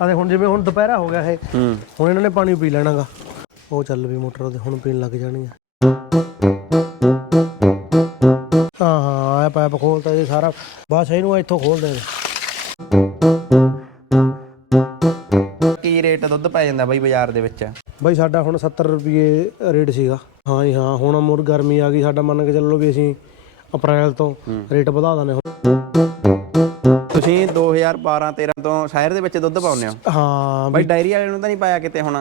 ਆਦੇ ਹੁਣ ਜਿਵੇਂ ਹੁਣ ਦੁਪਹਿਰਾ ਹੋ ਗਿਆ ਇਹ ਹੂੰ। ਹੁਣ ਇਹਨਾਂ ਨੇ ਪਾਣੀ ਪੀ ਲੈਣਾਗਾ। ਉਹ ਚੱਲ ਵੀ ਮੋਟਰ ਉਹਦੇ ਹੁਣ ਪੀਣ ਲੱਗ ਜਾਣੀ ਆ। ਹਾਂ ਹਾਂ ਆ ਪਾਇਪ ਖੋਲਤਾ ਜੀ ਸਾਰਾ। ਬਸ ਇਹਨੂੰ ਇੱਥੋਂ ਖੋਲ ਦੇ ਕੀ ਰੇਟ ਦੁੱਧ ਪੈ ਜਾਂਦਾ ਬਾਈ ਬਾਜ਼ਾਰ ਦੇ ਵਿੱਚ? ਬਾਈ ਸਾਡਾ ਹੁਣ 70 ਰੁਪਏ ਰੇਟ ਸੀਗਾ। ਹਾਂ ਜੀ ਹਾਂ ਹੁਣ ਮੁਰ ਗਰਮੀ ਆ ਗਈ ਸਾਡਾ ਮੰਨ ਕੇ ਚੱਲੋ ਵੀ ਅਸੀਂ ਅਪ੍ਰੈਲ ਤੋਂ ਰੇਟ ਵਧਾ ਦਾਨੇ ਹੁਣ ਤੁਸੀਂ 2012 13 ਤੋਂ ਸ਼ਹਿਰ ਦੇ ਵਿੱਚ ਦੁੱਧ ਪਾਉਂਦੇ ਹੋ? ਹਾਂ ਬਾਈ ਡਾਇਰੀ ਵਾਲੇ ਨੂੰ ਤਾਂ ਨਹੀਂ ਪਾਇਆ ਕਿਤੇ ਹੁਣ?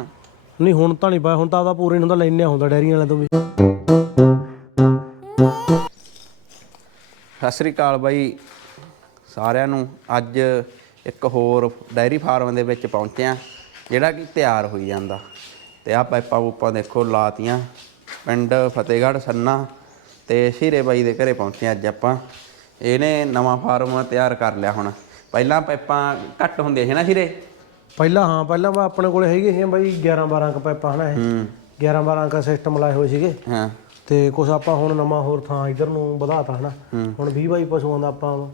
ਨਹੀਂ ਹੁਣ ਤਾਂ ਨਹੀਂ ਪਾਇਆ। ਹੁਣ ਤਾਂ ਉਹਦਾ ਪੂਰੇ ਨੂੰ ਤਾਂ ਲੈਣੇ ਹੁੰਦਾ ਡੈਰੀਆਂ ਵਾਲਿਆਂ ਤੋਂ ਵੀ। ਸਤਿ ਸ੍ਰੀ ਅਕਾਲ ਬਾਈ। ਸਾਰਿਆਂ ਨੂੰ ਅੱਜ ਇੱਕ ਹੋਰ ਡਾਇਰੀ ਫਾਰਮ ਦੇ ਵਿੱਚ ਪਹੁੰਚੇ ਆ ਜਿਹੜਾ ਕਿ ਤਿਆਰ ਹੋਈ ਜਾਂਦਾ। ਤੇ ਆ ਪਾਈਪਾਂ ਪੂਪਾਂ ਦੇਖੋ ਲਾਤੀਆਂ ਪਿੰਡ ਫਤਿਹਗੜ੍ਹ ਸੰਨਾ ਤੇ ਸ਼ੀਰੇ ਬਾਈ ਦੇ ਘਰੇ ਪਹੁੰਚੇ ਅੱਜ ਆਪਾਂ। ਇਹਨੇ ਨਵਾਂ ਫਾਰਮ ਤਿਆਰ ਕਰ ਲਿਆ ਹੁਣ। ਪਹਿਲਾਂ ਪਾਈਪਾਂ ਘੱਟ ਹੁੰਦੀਆਂ ਸੀ ਨਾ ਸ਼ੀਰੇ? ਪਹਿਲਾਂ ਹਾਂ ਪਹਿਲਾਂ ਵਾ ਆਪਣੇ ਕੋਲੇ ਹੈਗੇ ਸੀ ਬਾਈ 11 12 ਕ ਪਾਈਪਾਂ ਹਨਾ ਇਹ। ਹੂੰ। 11 12 ਕ ਸਿਸਟਮ ਲਾਏ ਹੋਏ ਸੀਗੇ। ਹਾਂ। ਤੇ ਕੁਛ ਆਪਾਂ ਹੁਣ ਨਵਾਂ ਹੋਰ ਥਾਂ ਇਧਰ ਨੂੰ ਵਧਾਤਾ ਹਨਾ। ਹੁਣ 20 ਬਾਈ ਪਸ਼ੂਆਂ ਦਾ ਆਪਾਂ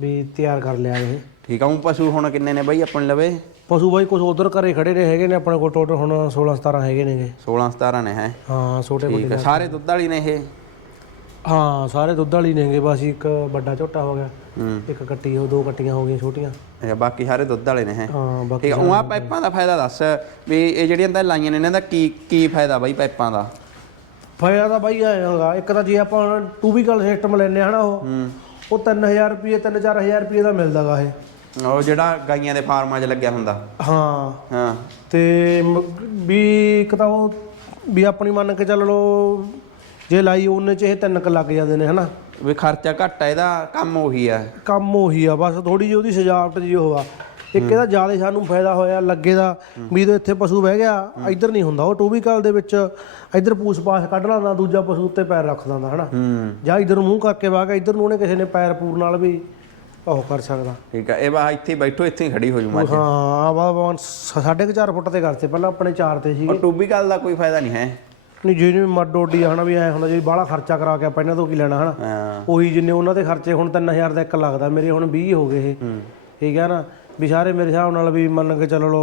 ਵੀ ਤਿਆਰ ਕਰ ਲਿਆ ਇਹ। ਠੀਕ ਆ ਉਹ ਪਸ਼ੂ ਹੁਣ ਕਿੰਨੇ ਨੇ ਬਾਈ ਆਪਣੇ ਲਵੇ? ਪਸ਼ੂ ਬਾਈ ਕੁਛ ਉਧਰ ਘਰੇ ਖੜੇ ਨੇ ਹੈਗੇ ਨੇ ਆਪਣੇ ਕੋਲ ਟੋਟਲ ਹੁਣ 16 17 ਹੈਗੇ ਨੇਗੇ। 16 17 ਨੇ ਹੈ। ਹਾਂ ਛੋਟੇ ਵੱਡੇ ਸਾਰੇ ਦੁੱਧ ਵਾਲੀ ਨੇ ਇਹ? ਹਾਂ ਸਾਰੇ ਦੁੱਧ ਵਾਲੀ ਨੇਗੇ ਬਸ ਇੱਕ ਵੱਡਾ ਝੋਟਾ ਹੋ ਗਿਆ। ਹੂੰ। ਇੱਕ ਕੱਟੀ ਉਹ ਦੋ ਕੱਟੀਆਂ ਹੋ ਗਈਆਂ ਛੋਟੀਆਂ। ਅੱਛਾ ਬਾਕੀ ਸਾਰੇ ਦੁੱਧ ਵਾਲੇ ਨੇ ਹੈ। ਹਾਂ ਬਾਕੀ ਠੀਕ ਆ ਉਹ ਆ ਪਾਈਪਾਂ ਦਾ ਫਾਇਦਾ ਦੱਸ ਵੀ ਇਹ ਜਿਹੜੀਆਂ ਤਾਂ ਲਾਈਆਂ ਨੇ ਇਹਨਾਂ ਦਾ ਕੀ ਕੀ ਫਾਇਦਾ ਬਾਈ ਪਾਈਪਾਂ ਦਾ? ਫਾਇਦਾ ਤਾਂ ਬਾਈ ਆਇਆ ਹੈਗਾ ਇੱਕ ਤਾਂ ਜੇ ਆਪਾਂ ਟੂਬੀਕਲ ਸਿਸਟਮ ਲੈਨੇ ਹਨਾ ਉਹ ਹੂੰ। ਉਹ 3000 ਰੁਪਏ 3-4000 ਰੁਪਏ ਦਾ ਮਿਲਦਾਗਾ ਇਹ। ਉਹ ਜਿਹੜਾ ਗਾਈਆਂ ਦੇ ਫਾਰਮਾਂ 'ਚ ਲੱਗਿਆ ਹੁੰਦਾ। ਹਾਂ। ਹਾਂ। ਤੇ ਮ- ਵੀ ਇੱਕ ਤਾਂ ਉਹ ਵੀ ਆਪਣੀ ਮੰਨ ਕੇ ਚੱਲ ਲੋ ਜੇ ਲਾਈ ਉਹਨੇ ਚ ਇਹ ਤਿੰਨ ਕ ਲੱਗ ਜਾਂਦੇ ਨੇ ਹਨਾ? ਵੀ ਖਰਚਾ ਘੱਟ ਆ ਇਹਦਾ ਕੰਮ ਉਹੀ ਆ। ਕੰਮ ਉਹੀ ਆ ਬਸ ਥੋੜੀ ਜਿਹੀ ਉਹਦੀ ਸਜਾਵਟ ਜੀ ਉਹ ਆ। ਇੱਕ ਇਹਦਾ ਜ਼ਿਆਦਾ ਸਾਨੂੰ ਫਾਇਦਾ ਹੋਇਆ ਲੱਗੇ ਦਾ ਵੀ ਜਦੋਂ ਇੱਥੇ ਪਸ਼ੂ ਬਹਿ ਗਿਆ ਇੱਧਰ ਨਹੀਂ ਹੁੰਦਾ। ਉਹ ਟੂਬੀਕਲ ਦੇ ਵਿੱਚ ਇੱਧਰ ਪੂਸ ਪਾਸ ਕੱਢ ਲਾਂਦਾ ਦੂਜਾ ਪਸ਼ੂ ਉੱਤੇ ਪੈਰ ਰੱਖ ਦਿੰਦਾ ਹਨਾ? ਜਾਂ ਇੱਧਰ ਮੂੰਹ ਕਰਕੇ ਗਿਆ ਇੱਧਰ ਨੂੰ ਉਹਨੇ ਕਿਸੇ ਨੇ ਪੈਰ ਪੂਰ ਨਾਲ ਵੀ ਉਹ ਕਰ ਸਕਦਾ। ਠੀਕ ਆ ਇਹ ਬਾ ਇੱਥੇ ਬੈਠੋ ਇੱਥੇ ਹੀ ਖੜੀ ਹੋ ਜੂ ਮੱਝ ਹਾਂ ਕੁ ਚਾਰ ਫੁੱਟ ਤੇ ਕਰਤੇ ਪਹਿਲਾਂ ਆਪਣੇ ਚਾਰ ਤੇ ਸੀਗੇ। ਉਹ ਟੂਬੀ ਗੱਲ ਦਾ ਕੋਈ ਫਾਇਦਾ ਨਹੀਂ ਹੈ। ਨਹੀਂ ਜਿਵੇਂ ਮੱਡ ਡੋਡੀ ਹਨਾ ਵੀ ਐ ਹੁੰਦਾ ਜੀ ਬਾਹਲਾ ਖਰਚਾ ਕਰਾ ਕੇ ਆਪਾਂ ਇਹਨਾਂ ਤੋਂ ਕੀ ਲੈਣਾ ਹਨਾ। ਉਹੀ ਜਿੰਨੇ ਉਹਨਾਂ ਦੇ ਖਰਚੇ ਹੁਣ 3000 ਦਾ ਇੱਕ ਲੱਗਦਾ ਮੇਰੇ ਹੁਣ 20 ਹੋ ਗਏ ਇਹ। ਠੀਕ ਹੈ ਨਾ? ਵੀ ਸਾਰੇ ਮੇਰੇ ਹਿਸਾਬ ਨਾਲ ਵੀ ਮੰਨ ਕੇ ਚੱਲ ਲੋ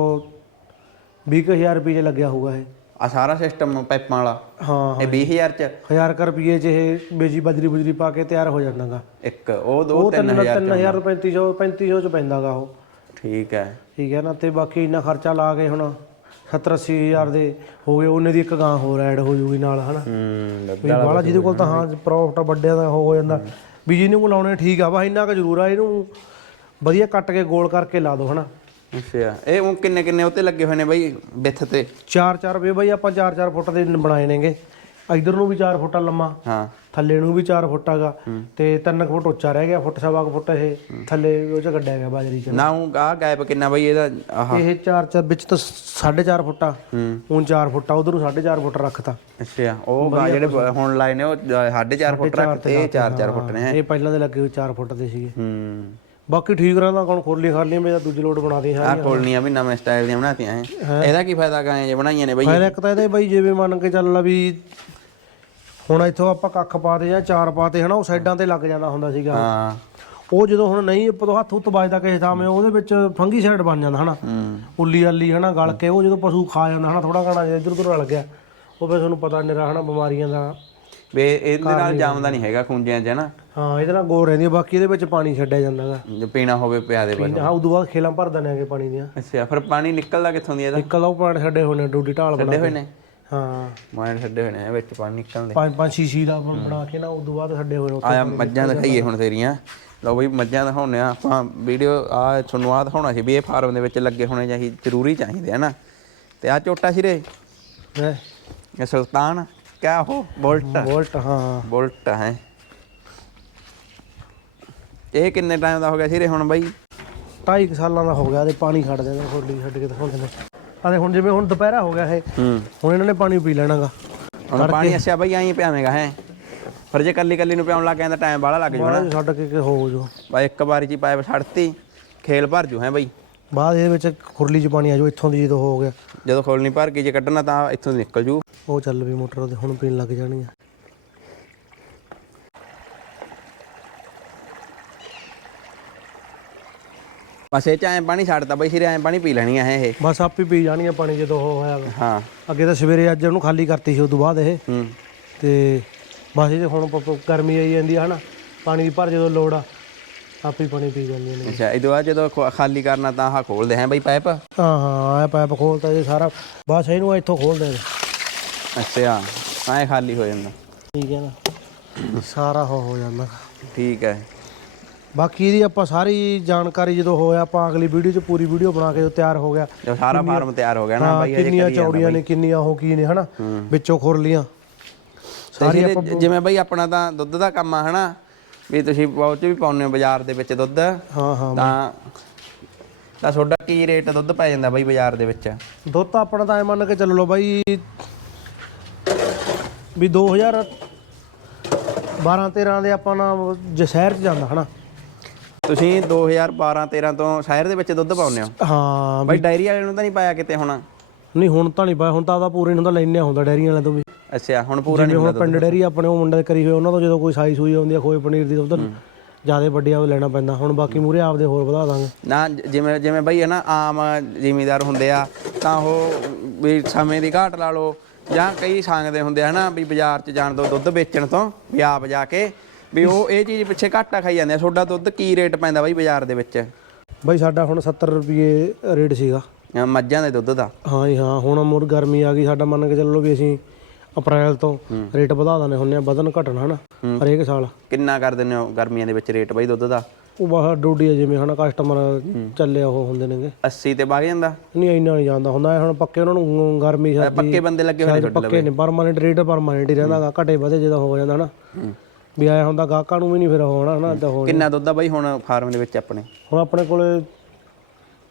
20000 ਰੁਪਏ ਲੱਗਿਆ ਹੋਊਗਾ ਇਹ। ਆ ਸਾਰਾ ਸਿਸਟਮ ਪਾਈਪਾਂ ਵਾਲਾ? ਹਾਂ ਇਹ 20000 ਚ? 1000 ਕੁ ਰੁਪਏ ਚ ਇਹ ਬੇਜੀ ਬਜਰੀ ਬੁਜਰੀ ਪਾ ਕੇ ਤਿਆਰ ਹੋ ਜਾਂਦਾਗਾ। ਇੱਕ ਉਹ ਦੋ ਉਹ 3000 3000 3500 3500 ਚ ਪੈਂਦਾਗਾ ਉਹ। ਠੀਕ ਹੈ। ਠੀਕ ਹੈ ਨਾ? ਤੇ ਬਾਕੀ ਇੰਨਾ ਖਰਚਾ ਲਾ ਕੇ ਹੁਣ 70 80000 ਦੇ ਹੋ ਗਏ ਉਹਨੇ ਦੀ ਇੱਕ ਗਾਂ ਹੋਰ ਐਡ ਹੋ ਜੂਗੀ ਨਾਲ ਹਨਾ? ਹੂੰ ਬਾਲਾ ਜਿਹਦੇ ਕੋਲ ਤਾਂ ਹਾਂ ਪ੍ਰੋਫਿਟ ਵੱਡਿਆਂ ਦਾ ਹੋ ਜਾਂਦਾ। ਵੀ ਜਿਹਨੂੰ ਕੋਲ ਲਾਉਣੇ ਠੀਕ ਆ ਵਾ ਇੰਨਾ ਕੁ ਜ਼ਰੂਰ ਆ ਇਹਨੂੰ ਵਧੀਆ ਕੱਟ ਕੇ ਗੋਲ ਕਰਕੇ ਲਾ ਦੋ ਹਨਾ? ਅੱਛਾ ਇਹ ਉਹ ਕਿੰਨੇ ਕਿੰਨੇ ਉੱਤੇ ਲੱਗੇ ਹੋਏ ਨੇ ਬਾਈ ਵਿੱਥ ਤੇ? 4-4 ਵੇ ਬਾਈ ਆਪਾਂ 4-4 ਫੁੱਟ ਦੇ ਬਣਾਏ ਨੇਗੇ। ਇਧਰ ਨੂੰ ਵੀ 4 ਫੁੱਟ ਆ ਲੰਮਾ ਹਾਂ। ਥੱਲੇ ਨੂੰ ਵੀ 4 ਫੁੱਟ ਹੈਗਾ ਤੇ 3 ਫੁੱਟ ਉੱਚਾ ਰਹਿ ਗਿਆ ਫੁੱਟ ਸਵਾ ਕੁ ਫੁੱਟ ਇਹ ਥੱਲੇ ਉਹ ਚ ਕੱਢਿਆ ਗਿਆ ਬਾਜਰੀ ਚ। ਨਾ ਉਹ ਆ ਗੈਪ ਕਿੰਨਾ ਬਾਈ ਇਹਦਾ ਆਹ। ਇਹ 4 ਚ ਵਿੱਚ ਤਾਂ 4.5 ਫੁੱਟ ਆ ਹੂੰ। ਹੁਣ 4 ਫੁੱਟ ਆ ਉਧਰ ਨੂੰ 4.5 ਫੁੱਟ ਰੱਖਤਾ। ਅੱਛਾ ਉਹ ਗਾ ਜਿਹੜੇ ਹੁਣ ਲਾਏ ਨੇ ਉਹ 4.5 ਫੁੱਟ ਰੱਖਤੇ ਇਹ 4-4 ਫੁੱਟ ਨੇ ਇਹ ਪਹਿਲਾਂ ਦੇ ਲੱਗੇ ਹੋਏ 4 ਫੁੱਟ ਦੇ ਸੀਗੇ। ਹੂੰ। ਬਾਕੀ ਠੀਕ ਰਹਿੰਦਾ ਕੌਣ ਖੋਲੀ ਖਾਲੀਆਂ ਮੇਰਾ ਦੂਜੀ ਲੋਡ ਬਣਾ ਦੇ ਆ ਵੀ ਨਵੇਂ ਸਟਾਈਲ ਦੀਆਂ ਬਣਾਤੀਆਂ ਹੈ। ਇਹਦਾ ਕੀ ਫਾਇਦਾ ਗਾਏ ਜੇ ਬਣਾਈਆਂ ਨੇ ਬਾਈ? ਫਾਇਦਾ ਇੱਕ ਤਾਂ ਇਹਦਾ ਬਾਈ ਜਿਵੇਂ ਮੰਨ ਕੇ ਚੱਲ ਲਾ ਵੀ ਹੁਣ ਇੱਥੋਂ ਆਪਾਂ ਕੱਖ ਪਾਤੇ ਜਾਂ ਚਾਰ ਪਾਤੇ ਹਨਾ ਉਹ ਸਾਈਡਾਂ ਤੇ ਲੱਗ ਜਾਂਦਾ ਹੁੰਦਾ ਸੀਗਾ। ਹਾਂ। ਉਹ ਜਦੋਂ ਹੁਣ ਨਹੀਂ ਪਤੋ ਹੱਥ ਉੱਤ ਵੱਜਦਾ ਕਿਸੇ ਥਾਂ 'ਤੇ ਉਹਦੇ ਵਿੱਚ ਫੰਗੀ ਸਾਈਡ ਬਣ ਜਾਂਦਾ ਹਨਾ। ਉੱਲੀ ਆਲੀ ਹਨਾ ਗਲ ਕੇ ਉਹ ਜਦੋਂ ਪਸ਼ੂ ਖਾ ਜਾਂਦਾ ਹਨਾ ਥੋੜਾ ਘਣਾ ਜਿਹਾ ਇੱਧਰ ਉੱਧਰ ਰਲ ਗਿਆ ਉਹ ਫਿਰ ਤੁਹਾਨੂੰ ਪਤਾ ਨਿਰਾ ਹਨਾ ਬਿਮਾਰੀਆਂ ਦਾ ਵੇ ਇਹਦੇ ਨਾਲ ਜੰਮਦਾ ਨਹੀਂ ਹੈਗਾ ਖੁੰਝਿਆਂ 'ਚ ਨਾ ਹਾਂ ਇਹਦੇ ਨਾਲ ਗੋਲ ਰਹਿੰਦੀ ਆ, ਬਾਕੀ ਇਹਦੇ ਵਿੱਚ ਪਾਣੀ ਛੱਡਿਆ ਜਾਂਦਾਗਾ ਜੇ ਪੀਣਾ ਹੋਵੇ ਪਿਆ ਦੇ ਬਸ ਹਾਂ ਉਦੋਂ ਬਾਅਦ ਖੇਲਾਂ ਭਰ ਦਿੰਦੇ ਆਗੇ ਪਾਣੀ ਦੀਆਂ। ਅੱਛਾ ਫਿਰ ਪਾਣੀ ਨਿਕਲਦਾ ਕਿੱਥੋਂ ਦੀ ਇਹਦਾ? ਨਿਕਲਦਾ ਉਹ ਪਾਣੀ ਛੱਡੇ ਨੇ ਡੂਡੀ ਢਾਲ ਬਣਾ ਛੱਡੇ ਹੋਏ ਨੇ? ਹਾਂ। ਮਾਇਨ ਛੱਡੇ ਹੋਏ ਨੇ ਵਿੱਚ ਪਾਣੀ ਨਿਕਲਦੇ ਪੰਜ ਪੰਜ ਛੀਛੀ ਦਾ ਬਣਾ ਕੇ ਨਾ ਉਦੋਂ ਬਾਅਦ ਛੱਡੇ ਹੋਏ ਉੱਥੇ। ਆਇਆ ਮੱਝਾਂ ਦਿਖਾਈਏ ਹੁਣ ਤੇਰੀਆਂ। ਲਓ ਬਈ ਮੱਝਾਂ ਦਿਖਾਉਣੇ ਆ ਆਪਾਂ। ਵੀਡੀਓ ਆ ਤੁਹਾਨੂੰ ਆ ਦਿਖਾਉਣਾ ਸੀ ਵੀ ਇਹ ਫਾਰਮ ਦੇ ਵਿੱਚ ਲੱਗੇ ਹੋਣੇ ਚਾਹੀ ਜ਼ਰੂਰੀ ਚਾਹੀਦੇ ਆ ਨਾ। ਤੇ ਆ ਝੋਟਾ ਸਿਰੇ ਹੈਂ। ਇਹ ਸੁਲਤਾਨ ਕਿਆ ਹੋ ਬੋਲਟ। ਵੋਲਟ ਹਾਂ। ਬੋਲਟ ਹੈ। ਇਹ ਕਿੰਨੇ ਟਾਈਮ ਦਾ ਹੋ ਗਿਆ ਸਿਰੇ ਹੁਣ ਬਾਈ? ਢਾਈ ਕੁ ਸਾਲਾਂ ਦਾ ਹੋ ਗਿਆ ਤੇ ਪਾਣੀ ਛੱਡ ਦਿੰਦੇ ਖੋਲੀ ਛੱਡ ਕੇ ਦਿਖਾਉਂਦੇ ਨੇ। ਆਦੇ ਹੁਣ ਜਿਵੇਂ ਹੁਣ ਦੁਪਹਿਰਾ ਹੋ ਗਿਆ ਇਹ ਹੂੰ। ਹੁਣ ਇਹਨਾਂ ਨੇ ਪਾਣੀ ਪੀ ਲੈਣਾਗਾ। ਹੁਣ ਪਾਣੀ ਅੱਛਾ ਬਾਈ ਐਂ ਪਿਆਵੇਂਗਾ ਹੈ। ਫਿਰ ਜੇ ਕੱਲੀ ਕੱਲੀ ਨੂੰ ਪਿਆਉਣ ਲੱਗ ਤਾਂ ਟਾਈਮ ਬਾਹਲਾ ਲੱਗ ਜਾਣਾ ਛੱਡ ਕੇ ਕਿ ਹੋ ਜੋ। ਬਾਈ ਇੱਕ ਵਾਰੀ ਚ ਪਾਇਪ ਛੱਡਤੀ ਖੇਲ ਭਰ ਜੂ ਹੈ ਬਾਈ। ਬਾਅਦ ਇਹਦੇ ਵਿੱਚ ਖੁਰਲੀ 'ਚ ਪਾਣੀ ਆ ਜਾਓ ਇੱਥੋਂ ਦੀ ਜਦੋਂ ਹੋ ਗਿਆ। ਜਦੋਂ ਖੋਲਣੀ ਭਰ ਕੇ ਜੇ ਕੱਢਣਾ ਤਾਂ ਇੱਥੋਂ ਦੀ ਨਿਕਲ ਜੂ। ਉਹ ਚੱਲ ਵੀ ਮੋਟਰ ਉਹਦੇ ਹੁਣ ਪੀਣ ਲੱਗ ਜਾਣੀ ਬਸ ਇਹ ਚ ਐਂ ਪਾਣੀ ਛੱਡਤਾ ਬਈ ਸਿਰੇ ਐਂ ਪਾਣੀ ਪੀ ਲੈਣੀ ਆ ਇਹ। ਬਸ ਆਪੇ ਪੀ ਜਾਣੀਆਂ ਪਾਣੀ ਜਦੋਂ ਉਹ ਹੋਇਆ ਵਾ। ਹਾਂ। ਅੱਗੇ ਤਾਂ ਸਵੇਰੇ ਅੱਜ ਉਹਨੂੰ ਖਾਲੀ ਕਰਤੀ ਸੀ ਉਦੋਂ ਬਾਅਦ ਇਹ। ਹੂੰ। ਤੇ ਬਸ ਇਹ ਹੁਣ ਪ- ਪ- ਗਰਮੀ ਆਈ ਜਾਂਦੀ ਆ ਹਨਾ। ਪਾਣੀ ਦੀ ਭਰ ਜਦੋਂ ਲੋੜ ਆ ਆਪੇ ਪਾਣੀ ਪੀ ਜਾਂਦੀਆਂ ਨੇ। ਅੱਛਾ ਇਹਦੇ ਬਾਅਦ ਜਦੋਂ ਖ- ਖਾਲੀ ਕਰਨਾ ਤਾਂ ਆਹ ਖੋਲਦੇ ਹੈ ਬਈ ਪਾਈਪ? ਹਾਂ ਹਾਂ ਇਹ ਪਾਈਪ ਖੋਲਤਾ ਇਹ ਸਾਰਾ। ਬਸ ਇਹਨੂੰ ਇੱਥੋਂ ਖੋਲ ਦੇ ਅੱਛਾ ਐਂ ਖਾਲੀ ਹੋ ਜਾਂਦਾ। ਠੀਕ ਹੈ ਨਾ। ਸਾਰਾ ਉਹ ਹੋ ਜਾਂਦਾ। ਠੀਕ ਹੈ। ਬਾਕੀ ਇਹਦੀ ਆਪਾਂ ਸਾਰੀ ਜਾਣਕਾਰੀ ਜਦੋਂ ਹੋਇਆ ਆਪਾਂ ਅਗਲੀ ਵੀਡੀਓ 'ਚ ਪੂਰੀ ਵੀਡੀਓ ਬਣਾ ਕੇ ਤਿਆਰ ਹੋ ਗਿਆ। ਜੋ ਸਾਰਾ ਫਾਰਮ ਤਿਆਰ ਹੋ ਗਿਆ ਨਾ ਬਈ ਅਜੇ ਕਿੰਨੀਆਂ ਚੌੜੀਆਂ ਨੇ ਕਿੰਨੀਆਂ ਉਹ ਕੀ ਨੇ ਹਨਾ? ਵਿੱਚੋਂ ਖੁਰਲੀਆਂ ਸਾਰੀ ਜਿਵੇਂ ਬਈ ਆਪਣਾ ਤਾਂ ਦੁੱਧ ਦਾ ਕੰਮ ਆ ਹਨਾ? ਵੀ ਤੁਸੀਂ ਬਹੁਤ ਚ ਵੀ ਪਾਉਂਦੇ ਹੋ ਬਾਜ਼ਾਰ ਦੇ ਵਿੱਚ ਦੁੱਧ। ਹਾਂ ਹਾਂ ਤਾਂ ਤਾਂ ਤੁਹਾਡਾ ਕੀ ਰੇਟ ਦੁੱਧ ਪੈ ਜਾਂਦਾ ਬਈ ਬਾਜ਼ਾਰ ਦੇ ਵਿੱਚ? ਦੁੱਧ ਤਾਂ ਆਪਣਾ ਤਾਂ ਐ ਮੰਨ ਕੇ ਚੱਲ ਲਓ ਬਾਈ ਵੀ 2000 12 13 ਦੇ ਆਪਾਂ ਨਾ ਜੇ ਸ਼ਹਿਰ 'ਚ ਜਾਂਦਾ ਹਨਾ? ਤੁਸੀਂ 2012 13 ਤੋਂ ਸ਼ਹਿਰ ਦੇ ਵਿੱਚ ਦੁੱਧ ਪਾਉਂਦੇ ਹੋ? ਹਾਂ ਬਈ ਡਾਇਰੀ ਵਾਲੇ ਨੂੰ ਤਾਂ ਨਹੀਂ ਪਾਇਆ ਕਿਤੇ ਹੁਣ? ਨਹੀਂ ਹੁਣ ਤਾਂ ਨਹੀਂ ਪਾਇਆ। ਹੁਣ ਤਾਂ ਉਹਦਾ ਪੂਰੇ ਨੂੰ ਤਾਂ ਲੈਣੇ ਹੁੰਦਾ ਡੈਰੀਆਂ ਵਾਲਿਆਂ ਤੋਂ ਵੀ। ਅੱਛਾ ਹੁਣ ਪੂਰਾ ਨਹੀਂ ਹੁਣ ਪਿੰਡ ਡੈਰੀ ਆਪਣੇ ਉਹ ਮੁੰਡੇ ਦੇ ਕਰੀ ਹੋਏ ਉਹਨਾਂ ਤੋਂ ਜਦੋਂ ਕੋਈ ਸਾਈ ਸੂਈ ਆਉਂਦੀ ਆ ਖੋਏ ਪਨੀਰ ਦੀ ਉਧਰ ਜ਼ਿਆਦਾ ਵੱਡੀਆਂ ਉਹ ਲੈਣਾ ਪੈਂਦਾ। ਹੁਣ ਬਾਕੀ ਮੂਰੇ ਆਪਦੇ ਹੋਰ ਵਧਾ ਦਾਂਗੇ। ਨਾ ਜਿਵੇਂ ਜਿਵੇਂ ਬਈ ਹੈ ਨਾ ਆਮ ਜ਼ਿਮੀਦਾਰ ਹੁੰਦੇ ਆ ਤਾਂ ਉਹ ਵੀ ਸਮੇਂ ਦੀ ਘਾਟ ਲਾ ਲਓ ਜਾਂ ਕਈ ਸੰਗਦੇ ਹੁੰਦੇ ਆ ਹਨਾ ਵੀ ਬਾਜ਼ਾਰ 'ਚ ਜਾਣ ਤੋਂ ਦੁੱਧ ਵੇਚਣ ਤੋਂ ਵੀ ਆਪ ਜਾ ਕੇ ਵੀ ਉਹ ਇਹ ਚੀਜ਼ ਪਿੱਛੇ ਘਾਟਾ ਖਾਈ ਜਾਂਦੇ ਆ। ਤੁਹਾਡਾ ਦੁੱਧ ਕੀ ਰੇਟ ਪੈਂਦਾ ਬਈ ਬਾਜ਼ਾਰ ਦੇ ਵਿੱਚ? ਬਾਈ ਸਾਡਾ ਹੁਣ 70 ਰੁਪਏ ਰੇਟ ਸੀਗਾ। ਅਹ ਮੱਝਾਂ ਦੇ ਦੁੱਧ ਦਾ। ਹਾਂ ਜੀ ਹਾਂ ਹੁਣ ਮੁਰ ਗਰਮੀ ਆ ਗਈ ਸਾਡਾ ਮੰਨ ਕੇ ਚੱਲੋ ਵੀ ਅਸੀਂ ਅਪ੍ਰੈਲ ਤੋਂ ਰੇਟ ਵਧਾ ਦਿੰਦੇ ਹੁੰਨੇ ਆ ਵਧਣ ਘਟਣ ਹਨਾ ਹਰੇਕ ਸਾਲ। ਕਿੰਨਾ ਕਰ ਦਿੰਦੇ ਹੋ ਗਰਮੀਆਂ ਦੇ ਵਿੱਚ ਰੇਟ ਬਈ ਦੁੱਧ ਦਾ? ਉਹ ਬਾਹਰ ਡੋਡੀ ਆ ਜਿਵੇਂ ਹਨਾ ਕਸਟਮਰ ਚੱਲੇ ਉਹ ਹੁੰਦੇ ਨੇਗੇ। 80 ਤੇ ਵਗ ਜਾਂਦਾ? ਨਹੀਂ ਇੰਨਾ ਨਹੀਂ ਜਾਂਦਾ ਹੁੰਦਾ ਇਹ ਹੁਣ ਪੱਕੇ ਉਹਨਾਂ ਨੂੰ ਗਰਮੀ ਸਰਦੀ ਪੱਕੇ ਬੰਦੇ ਲੱਗੇ ਹੋਏ ਨੇ ਤੁਹਾਡੇ ਪੱਕੇ ਨੇ ਪਰਮਾਨੈਂਟ ਰੇਟ ਪਰਮਾਨੈਂਟ ਹੀ ਰਹਿੰਦਾਗਾ ਘਟੇ ਵਧੇ ਜਦੋਂ ਹੋ ਜਾਂਦਾ ਹਨਾ। ਵੀ ਆਇਆ ਹੁੰਦਾ ਗਾਹਕਾਂ ਨੂੰ ਵੀ ਨਹੀਂ ਫਿਰ ਹੋਣਾ ਹਨਾ ਤਾਂ ਹੋ ਕਿੰਨਾ ਦੁੱਧ ਆ ਬਈ ਹੁਣ ਫਾਰਮ ਦੇ ਵਿੱਚ ਆਪਣੇ? ਹੁਣ ਆਪਣੇ ਕੋਲੇ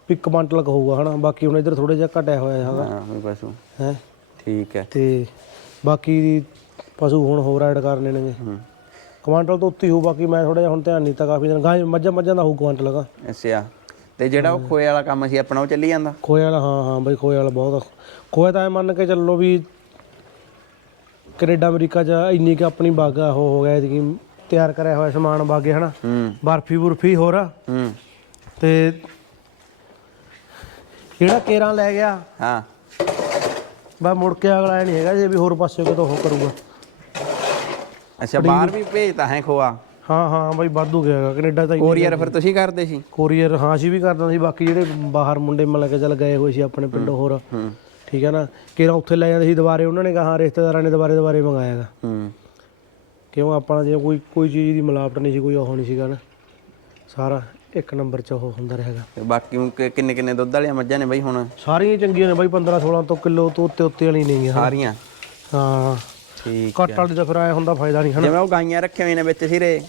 ਪਿੱਕ ਕੁਆਂਟਲ ਕੁ ਹੋਊਗਾ ਹਨਾ ਬਾਕੀ ਹੁਣ ਇੱਧਰ ਥੋੜਾ ਜਿਹਾ ਘਟਿਆ ਹੋਇਆ ਹੈਗਾ। ਹਾਂ ਵੀ ਪਸ਼ੂ। ਹੈ? ਠੀਕ ਹੈ। ਤੇ ਬਾਕੀ ਪਸ਼ੂ ਹੁਣ ਹੋਰ ਐਡ ਕਰਨੇ ਨੇਗੇ ਹੂੰ। ਕੁਆਂਟਲ ਤੋਂ ਉੱਤੇ ਹੀ ਹੋਊ ਬਾਕੀ ਮੈਂ ਥੋੜਾ ਜਿਹਾ ਹੁਣ ਧਿਆਨ ਨਹੀਂ ਦਿੱਤਾ ਕਾਫੀ ਦਿਨ। ਗਾਂ ਮੱਝਾਂ ਮੱਝਾਂ ਦਾ ਹੋਊ ਕੁਆਂਟਲ ਦਾ ਅੱਛਾ। ਤੇ ਜਿਹੜਾ ਉਹ ਖੋਏ ਵਾਲਾ ਕੰਮ ਸੀ ਆਪਣਾ ਉਹ ਚੱਲੀ ਜਾਂਦਾ? ਖੋਏ ਵਾਲਾ ਹਾਂ ਹਾਂ ਬਈ ਖੋਏ ਵਾਲਾ ਬਹੁਤ ਖੋਏ ਤਾਂ ਐ ਮੰਨ ਕੇ ਚੱਲੋ ਵੀ ਕੈਨੇਡਾ ਅਮਰੀਕਾ 'ਚ ਇੰਨੀ ਕਿ ਆਪਣੀ ਬਾਗਾ ਉਹ ਹੋ ਗਿਆ ਕਿ ਤਿਆਰ ਕਰਿਆ ਹੋਇਆ ਸਮਾਨ ਬਾਗੇ ਹਨਾ? ਹੂੰ। ਬਰਫੀ ਬੁਰਫੀ ਹੋਰ। ਹੂੰ। ਤੇ ਜਿਹੜਾ ਕੇਰਾਂ ਲੈ ਗਿਆ ਹਾਂ। ਬਾ ਮੁੜ ਕੇ ਅਗਲਾ ਇਹ ਨਹੀਂ ਹੈਗਾ ਜੇ ਵੀ ਹੋਰ ਪਾਸੇ ਕਿਤੋਂ ਉਹ ਕਰੂਗਾ। ਅੱਛਾ ਬਾਹਰ ਵੀ ਭੇਜਤਾ ਹੈ ਖੋਆ? ਹਾਂ ਹਾਂ ਬਈ ਵਾਧੂ ਗਿਆ ਹੈਗਾ ਕੈਨੇਡਾ ਤਾਂ ਕੋਰੀਅਰ ਫਿਰ ਤੁਸੀਂ ਕਰਦੇ ਸੀ? ਕੋਰੀਅਰ ਹਾਂ ਅਸੀਂ ਵੀ ਕਰਦਾ ਸੀ ਬਾਕੀ ਜਿਹੜੇ ਬਾਹਰ ਮੁੰਡੇ ਮਤਲਬ ਕੇ ਚੱਲ ਗਏ ਹੋਏ ਸੀ ਆਪਣੇ ਪਿੰਡੋਂ ਹੋਰ। ਹੂੰ। ਠੀਕ ਹੈ ਨਾ? ਕੇਰਾਂ ਉੱਥੇ ਲੈ ਜਾਂਦੇ ਸੀ ਦੁਬਾਰੇ? ਉਹਨਾਂ ਨੇ ਕਹਾ ਰਿਸ਼ਤੇਦਾਰਾਂ ਨੇ ਦੁਬਾਰੇ ਦੁਬਾਰੇ ਮੰਗਾਇਆਗਾ ਹੂੰ। ਕਿਉਂ ਆਪਣਾ ਜੇ ਕੋਈ ਕੋਈ ਚੀਜ਼ ਦੀ ਮਿਲਾਵਟ ਨਹੀਂ ਸੀ ਕੋਈ ਉਹ ਨਹੀਂ ਸੀਗਾ ਨਾ। ਸਾਰਾ ਇੱਕ ਨੰਬਰ 'ਚ ਉਹ ਹੁੰਦਾ ਰਹੇਗਾ। ਤੇ ਬਾਕੀ ਹੁਣ ਕਿ- ਕਿੰਨੇ ਕਿੰਨੇ ਦੁੱਧ ਵਾਲੀਆਂ ਮੱਝਾਂ ਨੇ ਬਈ ਹੁਣ? ਸਾਰੀਆਂ ਹੀ ਚੰਗੀਆਂ ਨੇ ਬਾਈ 15 16 ਤੋਂ ਕਿਲੋ ਤੋਂ ਉੱਤੇ ਉੱਤੇ ਵਾਲੀ ਨਹੀਂ ਹੈ ਸਾਰੀਆਂ? ਹਾਂ। ਠੀਕ ਘੱਟ ਵਾਲੀ ਦਾ ਫਿਰ ਆਇਆ ਹੁੰਦਾ ਫਾਇਦਾ ਨਹੀਂ ਹਨਾ? ਜਿਵੇਂ ਉਹ ਗਾਈਆਂ ਰੱਖੇ ਹੋਏ ਨੇ ਵਿੱਚ ਸਿਰੇ।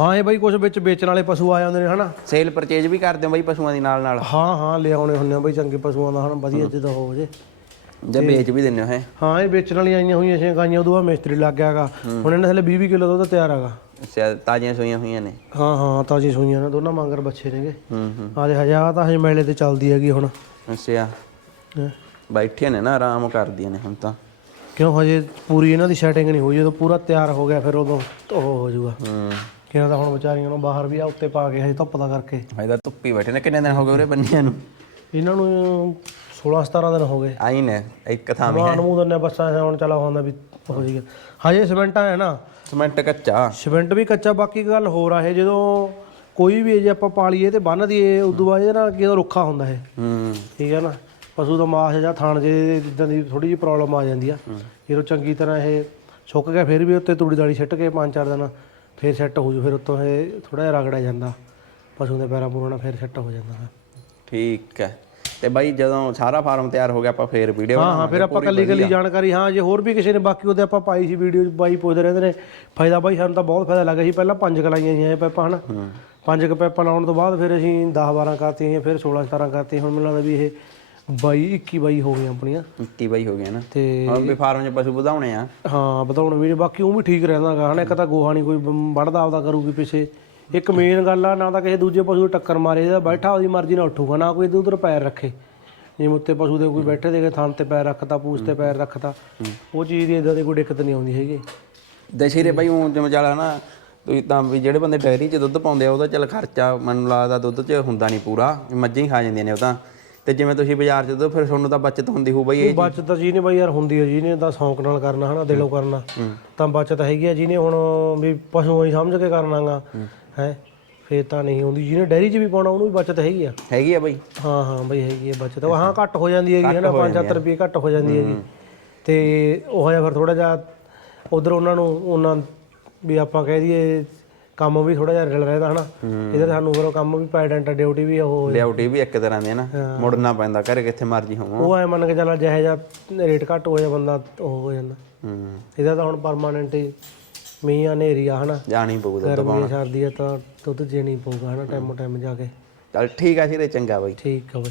ਹਾਂ ਇਹ ਬਾਈ ਕੁਝ ਵਿੱਚ ਵੇਚਣ ਵਾਲੇ ਪਸ਼ੂ ਆ ਜਾਂਦੇ ਨੇ ਹਨਾ? ਸੇਲ ਪਰਚੇਜ ਵੀ ਕਰਦੇ ਹੋ ਬਈ ਪਸ਼ੂਆਂ ਦੀ ਨਾਲ ਨਾਲ। ਹਾਂ ਹਾਂ ਲਿਆਉਣੇ ਹੁੰਦੇ ਆ ਬਾਈ ਚੰਗੇ ਪਸ਼ੂਆਂ ਦਾ ਹਨਾ? ਵਧੀਆ ਜਿੱਦਾਂ ਹੋ ਜੇ। ਜਾਂ ਵੇਚ ਵੀ ਦਿੰਦੇ ਹੋ ਹੈ? ਹਾਂ ਇਹ ਵੇਚਣ ਵਾਲੀਆਂ ਆਈਆਂ ਹੋਈਆਂ ਸੀ ਗਾਈਆਂ ਉਦੋਂ ਬਾਅਦ ਮਿਸਤਰੀ ਲੱਗ ਗਿਆਗਾ ਹੁਣ ਇਹਨਾਂ ਥੱਲੇ 20 20 ਕਿਲੋ ਦੁੱਧ ਤਿਆਰ ਹੈਗਾ। ਅੱਛਾ ਤਾਜ਼ੀਆਂ ਸੋਈਆਂ ਹੋਈਆਂ ਨੇ। ਹਾਂ ਹਾਂ ਤਾਜੀ ਸੂਈਆਂ ਨੇ ਦੋਨਾਂ ਮੰਗਰ ਬੱਚੇ ਨੇਗੇ। ਹੂੰ ਹੂੰ। ਆ ਦੇ ਹਜਾ ਤਾਂ ਹਜੇ ਮੇਲੇ ਤੇ ਚੱਲਦੀ ਹੈਗੀ ਹੁਣ। ਅੱਛਾ। ਹੈਂ। ਬੈਠੇ ਨੇ ਨਾ ਆਰਾਮ ਕਰਦੀਆਂ ਨੇ ਹੁਣ ਤਾਂ। ਕਿਉਂ ਹਜੇ ਪੂਰੀ ਇਹਨਾਂ ਦੀ ਸੈਟਿੰਗ ਨਹੀਂ ਹੋਈ ਜਦੋਂ ਪੂਰਾ ਤਿਆਰ ਹੋ ਗਿਆ ਫਿਰ ਉਦੋਂ ਉਹ ਹੋ ਜਾਊਗਾ। ਹੂੰ। ਕਿਹਨਾਂ ਦਾ ਹੁਣ ਵਿਚਾਰੀਆਂ ਨੂੰ ਬਾਹਰ ਵੀ ਆ ਉੱਤੇ ਪਾ ਕੇ ਹਜੇ ਧੁੱਪ ਦਾ ਕਰਕੇ। ਇਹਦਾ ਧੁੱਪੀ ਬੈਠੇ ਨੇ। ਕਿੰਨੇ ਦਿਨ ਹੋ ਗਏ ਉਰੇ ਬੰਨਿਆਂ ਨੂੰ? ਇਹਨਾਂ ਨੂੰ 16 17 ਦਿਨ ਹੋ ਗਏ। ਆਈ ਨੇ ਇੱਕ ਥਾਂ ਵੀ ਮਾਨ ਮੂੰਹ ਦੰਨੇ ਬੱਸਾਂ ਹੁਣ ਚਲਾ ਹੁੰਦਾ ਵੀ ਹੋ ਜੀਗਾ ਹਜੇ ਸਿਮੈਂਟਾਂ ਹੈ ਨਾ। ਸਿਮੈਂਟ ਕੱਚਾ। ਸਿਮੈਂਟ ਵੀ ਕੱਚਾ ਬਾਕੀ ਗੱਲ ਹੋਰ ਆ ਇਹ ਜਦੋਂ ਕੋਈ ਵੀ ਜੇ ਆਪਾਂ ਪਾਲੀਏ ਤੇ ਬੰਨ ਦਈਏ ਉਦੋਂ ਬਾਅਦ ਇਹਦੇ ਨਾਲ ਕਿਦੋਂ ਰੁੱਖਾ ਹੁੰਦਾ ਇਹ। ਹੂੰ। ਠੀਕ ਹੈ ਨਾ? ਪਸ਼ੂ ਦਾ ਮਾਸ ਜਾਂ ਥਣ ਜੇ ਇਦਾਂ ਦੀ ਥੋੜੀ ਜਿਹੀ ਪ੍ਰੋਬਲਮ ਆ ਜਾਂਦੀ ਆ। ਜਦੋਂ ਚੰਗੀ ਤਰ੍ਹਾਂ ਇਹ ਸੁੱਕ ਗਿਆ ਫਿਰ ਵੀ ਉੱਤੇ ਤੂੜੀ ਦਾਲੀ ਛਿੱਟ ਕੇ ਪੰਜ ਚਾਰ ਦਿਨ ਫਿਰ ਸੈੱਟ ਹੋ ਜੂ ਫਿਰ ਉੱਤੋਂ ਇਹ ਥੋੜਾ ਜਿਹਾ ਰਗੜਿਆ ਜਾਂਦਾ। ਪਸ਼ੂ ਦੇ ਪੈਰਾਂ ਪੂਰਾਂ ਨਾਲ ਫਿਰ ਸੈੱਟ ਹੋ ਜਾਂਦਾ ਹੈ ਠੀਕ ਹੈ। ਤੇ ਬਾਈ ਜਦੋਂ ਸਾਰਾ ਫਾਰਮ ਤਿਆਰ ਹੋ ਗਿਆ ਆਪਾਂ ਫੇਰ ਵੀਡੀਓ ਹਾਂ ਹਾਂ ਫਿਰ ਆਪਾਂ ਕੱਲੀ ਕੱਲੀ ਜਾਣਕਾਰੀ ਹਾਂ ਜੇ ਹੋਰ ਵੀ ਕਿਸੇ ਨੇ ਬਾਕੀ ਉਹਦੇ ਆਪਾਂ ਪਾਈ ਸੀ ਵੀਡੀਓ ਬਾਈ ਪੁੱਛਦੇ ਰਹਿੰਦੇ ਨੇ ਫਾਇਦਾ ਬਾਈ ਸਾਨੂੰ ਤਾਂ ਬਹੁਤ ਫਾਇਦਾ ਲੱਗਾ ਸੀ ਪਹਿਲਾਂ ਪੰਜ ਕਲਾਈਆਂ ਸੀ ਇਹ ਪੈਪਾਂ ਹਨਾ। ਪੰਜ ਕ ਪੈਪਾਂ ਲਾਉਣ ਤੋਂ ਬਾਅਦ ਫਿਰ ਅਸੀਂ 10 12 ਕਰਤੀਆਂ ਫਿਰ 16 17 ਕਰਤੀਆਂ ਹੁਣ ਮੈਨੂੰ ਲੱਗਦਾ ਵੀ ਇਹ 22 21 22 ਹੋ ਗਈਆਂ ਆਪਣੀਆਂ। ਮਿੱਟੀ ਬਾਈ ਹੋ ਗਿਆ ਨਾ। ਤੇ ਹੁਣ ਵੀ ਫਾਰਮ 'ਚ ਪਸ਼ੂ ਵਧਾਉਣੇ ਆ। ਹਾਂ ਵਧਾਉਣ। ਵੀ ਬਾਕੀ ਉਹ ਵੀ ਠੀਕ ਰਹਿੰਦਾਗਾ ਹਨਾ ਇੱਕ ਤਾਂ ਗੋਹਾ ਨਹੀਂ ਕੋਈ ਵੱਢਦਾ ਆਪਦਾ ਕਰੂਗੀ ਪਿੱਛੇ। ਇੱਕ ਮੇਨ ਗੱਲ ਆ ਨਾ ਤਾਂ ਕਿਸੇ ਦੂਜੇ ਪਸ਼ੂ ਨੂੰ ਟੱਕਰ ਮਾਰੇ ਇਹਦਾ ਬੈਠਾ ਉਹਦੀ ਮਰਜ਼ੀ ਨਾਲ ਉੱਠੂਗਾ ਨਾ ਕੋਈ ਇੱਧਰ ਉੱਧਰ ਪੈਰ ਰੱਖੇ। ਜਿਵੇਂ ਉੱਤੇ ਪਸ਼ੂ ਦੇ ਕੋਈ ਬੈਠੇ ਦੇ ਥਣ ਤੇ ਪੈਰ ਰੱਖਤਾ ਪੂਛ ਤੇ ਪੈਰ ਰੱਖਤਾ ਉਹ ਚੀਜ਼ ਦੀ ਇਦਾਂ ਦੀ ਕੋਈ ਦਿੱਕਤ ਨਹੀਂ ਆਉਂਦੀ ਹੈਗੀ। ਦਸ਼ਹਰੇ ਬਾਈ ਉਹ ਜਿਵੇਂ ਚੱਲ ਨਾ ਤੁਸੀਂ ਤਾਂ ਵੀ ਜਿਹੜੇ ਬੰਦੇ ਡੈਰੀ 'ਚ ਦੁੱਧ ਪਾਉਂਦੇ ਆ ਉਹਦਾ ਚੱਲ ਖਰਚਾ ਮੈਨੂੰ ਲੱਗਦਾ ਦੁੱਧ 'ਚ ਹੁੰਦਾ ਨਹੀਂ ਪੂਰਾ ਮੱਝਾਂ ਹੀ ਖਾ ਜਾਂਦੀਆਂ ਨੇ ਉਹ ਤਾਂ। ਤੇ ਜਿਵੇਂ ਤੁਸੀਂ ਬਾਜ਼ਾਰ 'ਚ ਦੁੱਧ ਫਿਰ ਤੁਹਾਨੂੰ ਤਾਂ ਬਚਤ ਹੁੰਦੀ ਹੋਊ ਬਈ ਇਹ ਬਚਤ ਤਾਂ ਜੀ ਨੇ ਬਾਈ ਯਾਰ ਹੁੰਦੀ ਹੈ ਜੀ ਨੇ ਤਾਂ ਸ਼ੌਂਕ ਨਾਲ ਕਰਨਾ ਹਨਾ ਦਿਲੋਂ ਕਰਨਾ। ਤਾਂ ਬਚਤ ਹੈਗੀ ਆ ਜਿਹਨੇ ਹੁਣ ਵੀ ਪਸ਼ੂ ਹੀ ਸਮਝ ਕੇ ਕਰਨਾਗਾ। ਹੈ। ਫੇਰ ਤਾਂ ਨਹੀਂ ਹੁੰਦੀ। ਜਿਹਨੇ ਡੈਰੀ 'ਚ ਵੀ ਪਾਉਣਾ ਉਹਨੂੰ ਵੀ ਬਚਤ ਹੈਗੀ ਆ। ਹੈਗੀ ਆ ਬਈ। ਹਾਂ ਹਾਂ ਬਈ ਹੈਗੀ ਹੈ ਬਚਤ। ਉਹ ਹਾਂ ਘੱਟ ਹੋ ਜਾਂਦੀ ਹੈਗੀ ਹਨਾ 5-7 ਰੁਪਏ ਘੱਟ ਹੋ ਜਾਂਦੀ ਹੈਗੀ। ਤੇ ਉਹ ਜਿਹਾ ਫਿਰ ਥੋੜਾ ਜਿਹਾ ਉਧਰ ਉਹਨਾਂ ਨੂੰ ਉਹਨਾਂ ਵੀ ਆਪਾਂ ਕਹਿ ਦਈਏ ਕੰਮ ਵੀ ਥੋੜਾ ਜਿਹਾ ਰਿਲ ਰਹਿੰਦਾ ਹਨਾ। ਇਹਦੇ ਸਾਨੂੰ ਫਿਰ ਉਹ ਕੰਮ ਵੀ ਪੈਡੈਂਟ ਡਿਊਟੀ ਵੀ ਉਹ ਡਿਊਟੀ ਵੀ ਇੱਕ ਤਰ੍ਹਾਂ ਦੀ ਹੈ ਨਾ। ਮੁੜਨਾ ਪੈਂਦਾ ਘਰੇ ਕਿੱਥੇ ਮਰਜ਼ੀ ਹੋਵਾਂ। ਉਹ ਐ ਮੰਨ ਕੇ ਚੱਲ ਜਿਹੇ ਜਿਹਾ ਰੇਟ ਘੱਟ ਹੋ ਜਾ ਬੰਦਾ ਉਹ ਹੋ ਜਾਂਦਾ। ਹੂੰ। ਇਹਦਾ ਤਾਂ ਹੁਣ ਪਰਮਾਨੈਂਟ ਹੀ ਮੀਂਹ ਆ ਹਨੇਰੀ ਆ ਹਨਾ। ਜਾਣੀ ਪਊ ਦੁੱਧ ਗਰਮੀ ਸਰਦੀ ਆ ਤਾਂ ਦੁੱਧ ਦੇਣੀ ਪਊਗਾ ਹਨਾ ਟਾਈਮੋ ਟਾਈਮ ਜਾ ਕੇ। ਚੱਲ ਠੀਕ ਆ ਸਿਰੇ ਚੰਗਾ ਬਈ। ਠੀਕ ਆ ਬਈ।